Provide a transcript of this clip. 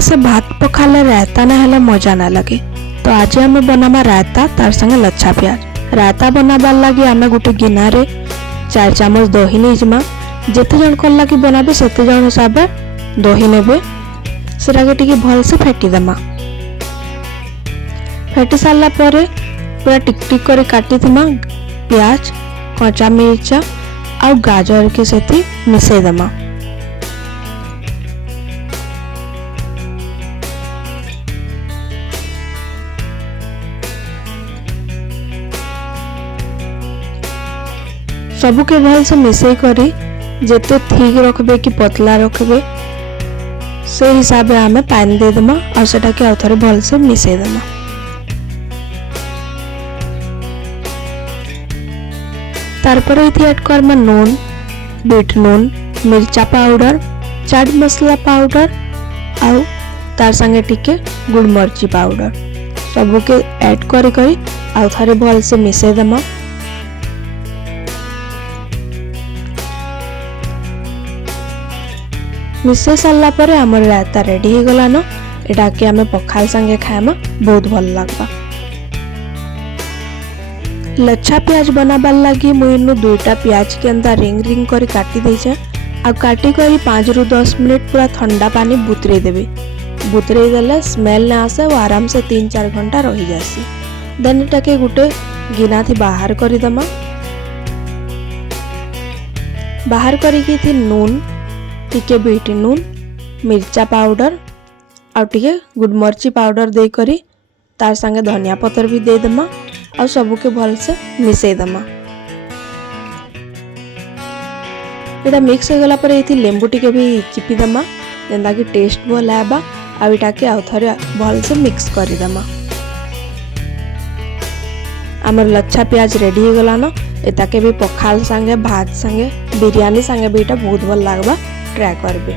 मासे भात पखाले रायता ना हेले मजा ना लगे। तो आज आम बनामा रायता तार संगे लच्छा प्याज। रायता बनाबार लगी आम गोटे गिनारे 4 चामच दही नहीं जेते जन कर लगी बनाबे सेते जन हिसाब दही नेबे सेटाके टिके भल से फेटीदेमा। फेटी सारा पर पूरा टिक टिक कर काटी प्याज कच्चा मिर्चा और गाजर के सेती मिसेदेमा। सबू के भल से मिसई करी जेते ठीक रखबे कि पतला रखबे से हिसाब रे आमे पानी दे देमा और सेटा के आउथरे भल से मिसई देमा। तारपर इथि ऐड करमा नून, बीट नून, मिर्चा पाउडर, चाट मसला पाउडर और तार संगे टिके गुड़ मर्ची पाउडर सबू के ऐड करी करी आउथरे भल से मिसई देमा। मिसई सारा पर आमर रायता रेडी हो गलान। एटा के आमे पखाल संगे खाएमा बहुत भल लागबा। लच्छा प्याज बनाबार लगी मुइनु 2टा प्याज के अंदर रिंग रिंग कर काटी देछे आ काटी करी 5 रु 10 मिनिट पूरा ठंडा पानी बुतरे देबे। बुतरे देले स्मेल ना आसे और आराम से 3-4 घंटा रही जासी। देन एटा के गुटे गिना थी बाहर करी दमा। बाहर करी की थी नून टिके बीट नून, मिर्चा पाउडर और टिके गुड़ मर्ची पाउडर दे करी तार संगे धनिया पतर भी दे देमा और सबू के भल से मिसई देमा। एटा मिक्स हो गला पर एथि लेंबू टिके भी चिपी देमा जेंदा कि टेस्ट भल आबा आ एटा के आउथरे भल से मिक्स करी देमा। हमर लच्छा प्याज रेडी हो गला न। एटा के भी पखाल संगे भात संगे बिरयानी संगे भी एटा बहुत भल लागबा। ट्राई करबे।